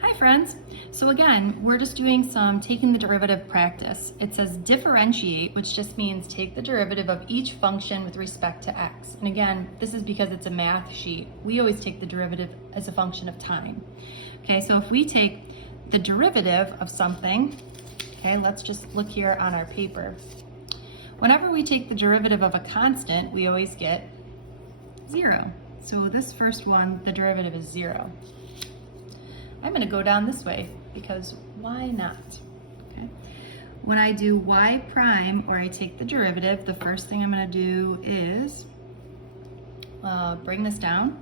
Hi friends. So again, we're just doing some taking the derivative practice. It says differentiate, which just means take the derivative of each function with respect to x. And again, this is because it's a math sheet. We always take the derivative as a function of time. Okay, so if we take the derivative of something, okay, let's just look here on our paper. Whenever we take the derivative of a constant, we always get 0. So this first one, the derivative is 0. I'm going to go down this way because why not? Okay. When I do y prime, or I take the derivative, the first thing I'm going to do is bring this down,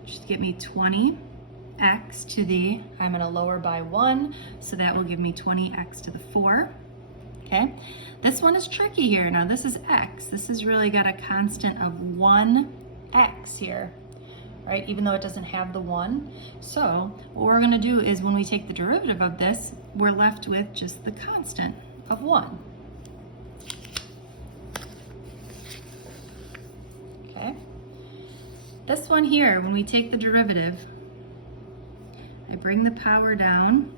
which is get me 20x to the, I'm going to lower by 1, so that will give me 20x to the 4. Okay, this one is tricky here. Now this is x. This has really got a constant of 1x here. Right, even though it doesn't have the 1. So what we're going to do is when we take the derivative of this, we're left with just the constant of 1. Okay. This one here, when we take the derivative, I bring the power down.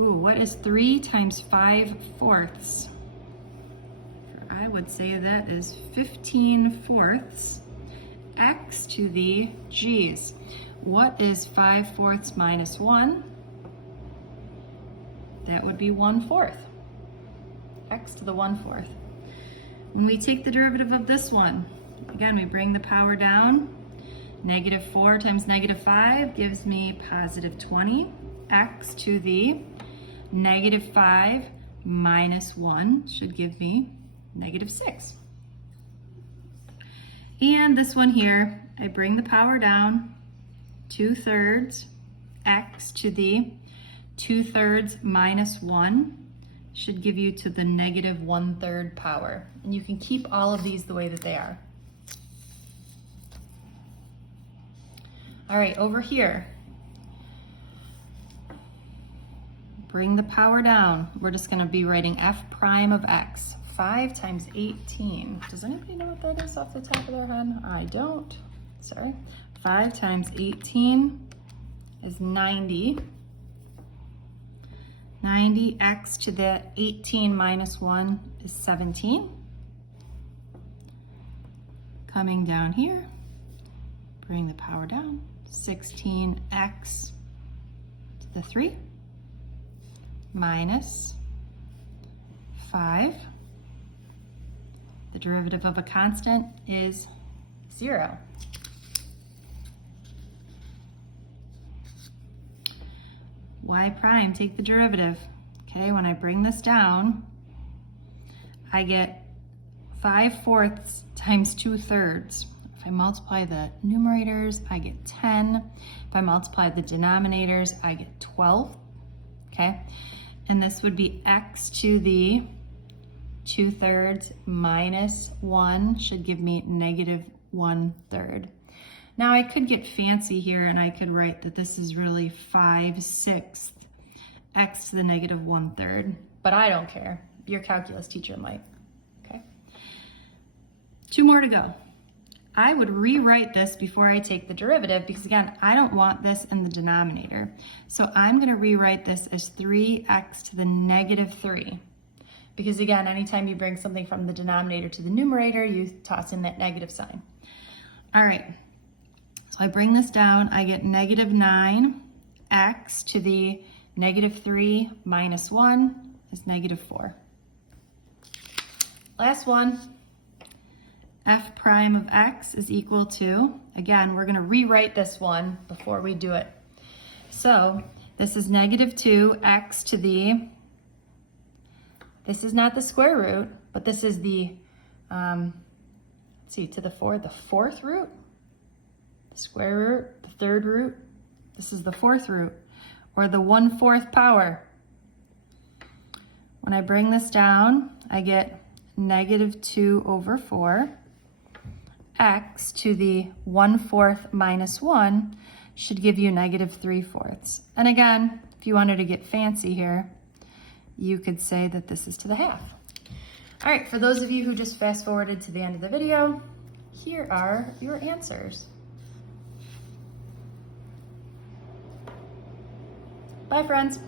Ooh, what is 3 times 5/4? I would say that is 15/4. X to the g's. What is 5/4 minus 1? That would be 1/4. X to the 1/4. When we take the derivative of this one, again, we bring the power down. -4 times -5 gives me positive 20. X to the -5 minus 1 should give me -6. And this one here, I bring the power down, 2/3 x to the 2/3 minus 1 should give you to the -1/3 power. And you can keep all of these the way that they are. All right, over here, bring the power down. We're just gonna be writing f prime of x. 5 times 18. Does anybody know what that is off the top of their head? I don't. Sorry. 5 times 18 is 90. 90x to the 18 minus 1 is 17. Coming down here, bring the power down. 16x to the 3 minus 5. The derivative of a constant is 0. Y prime, take the derivative. Okay, when I bring this down, I get 5/4 times 2/3. If I multiply the numerators, I get 10. If I multiply the denominators, I get 12. Okay, and this would be x to the 2/3 minus 1 should give me -1/3. Now I could get fancy here and I could write that this is really 5/6 x to the -1/3, but I don't care. Your calculus teacher might. Okay. 2 more to go. I would rewrite this before I take the derivative because again, I don't want this in the denominator. So I'm going to rewrite this as 3x to the -3. Because again, anytime you bring something from the denominator to the numerator, you toss in that negative sign. All right, so I bring this down, I get -9x to the -3 minus 1 is -4. Last one, f prime of x is equal to, again, we're gonna rewrite this one before we do it. So this is -2x to the, this is not the square root, but this is the, let's see, to the 4, the 4th root, the square root, the 3rd root. This is the 4th root, or the 1/4 power. When I bring this down, I get -2/4. X to the 1/4 minus 1 should give you -3/4. And again, if you wanted to get fancy here, you could say that this is to the half. All right, for those of you who just fast forwarded to the end of the video, here are your answers. Bye, friends.